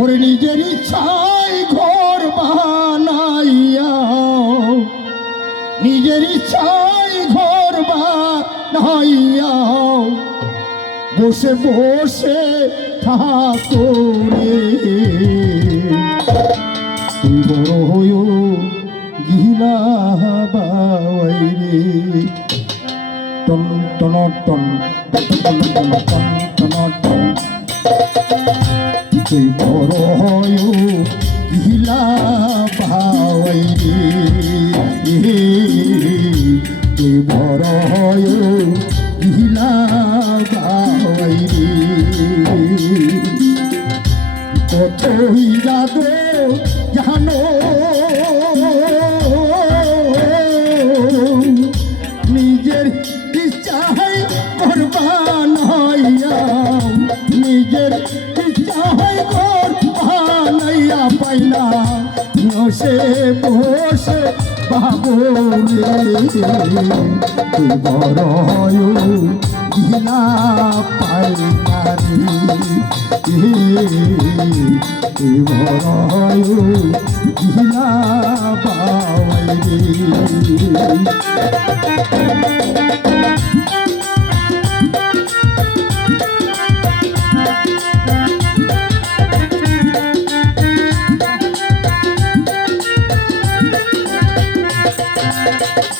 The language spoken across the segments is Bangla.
ওরে নিজের ইচ্ছায় ঘর বানাইয়া নিজের ইচ্ছায় ঘর বানাইয়া বসে বসে ঠাকুরে। তুই বড় হইও গিলা বাবাইরে টন টন টন টন টন টন টন টন টন। Ki poro hoyu hila pawai বসে বসে বাবু তুই বড় ঘৃণা পাই নারী তুই বড় ঘৃণা পাই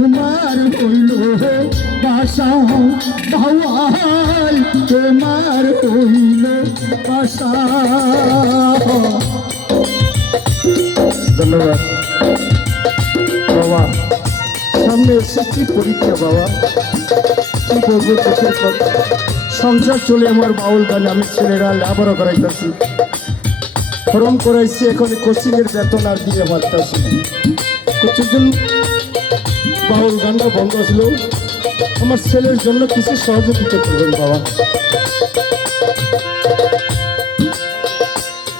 তোমার হইল বাসা ভাওয়াই তোমার হইল বাসা। ধন্যবাদ। বাবা, সামনে এসেছি, পরীক্ষা বাবা। কি বলব দেশের সংসার চলে আমার বাউল গানে, আমি ছেলেরা লেখাপড়া করাইতেছি। ফরম করাইছি, এখন কোচিংয়ের বেতন আর দিয়ে পারতেছি কিছুদিন বাউল গানটা বন্ধ ছিল আমার ছেলের জন্য কিছু সহযোগিতা করবেন বাবা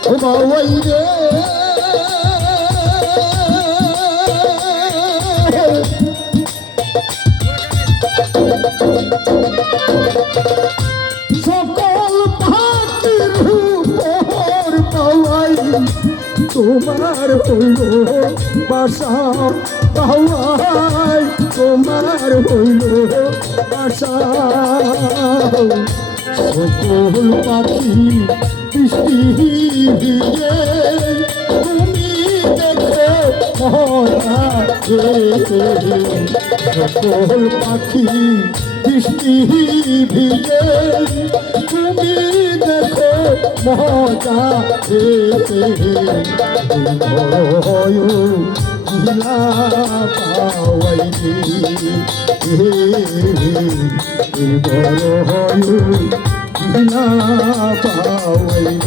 ও বাউই রে সকল তোমার হইল বাসা পাওয়াই তোমার হইল বাসা সকল পাখি বৃষ্টি মহা সকল পাখি বৃষ্টি ভিজে তুমি দেখো মজা গিলা পাওয়াই বড় হয় গিলা পাওয়াই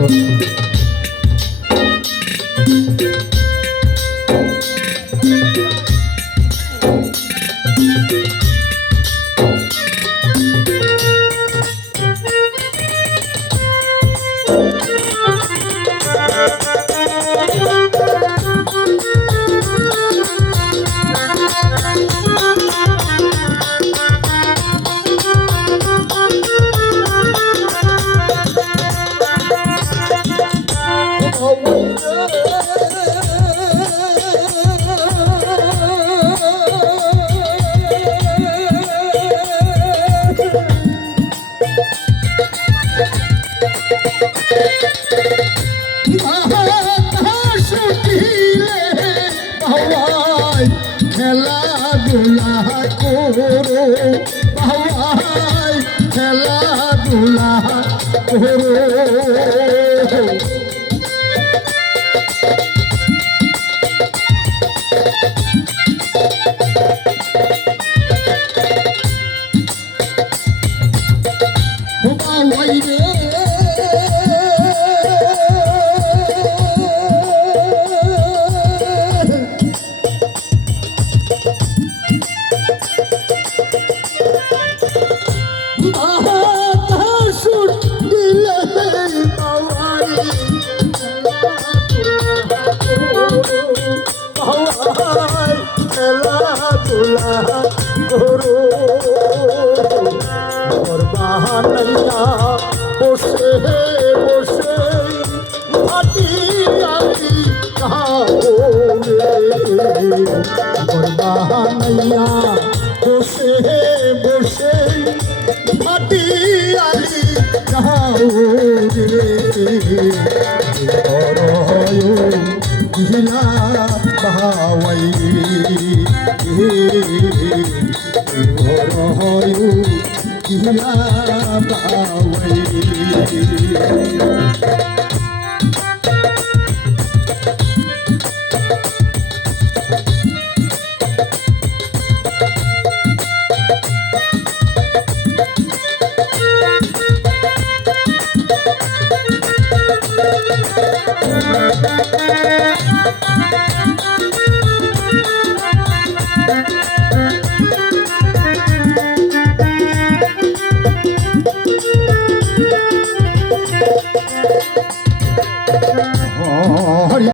Thank you. খেলাধুলা করো বাবাই খেলাধুলা করো মোর বাহানাইয়া বসে বসে মাটি আলি গিলা বাহাওয়াই। গিলা বাহাওয়াই। Oh.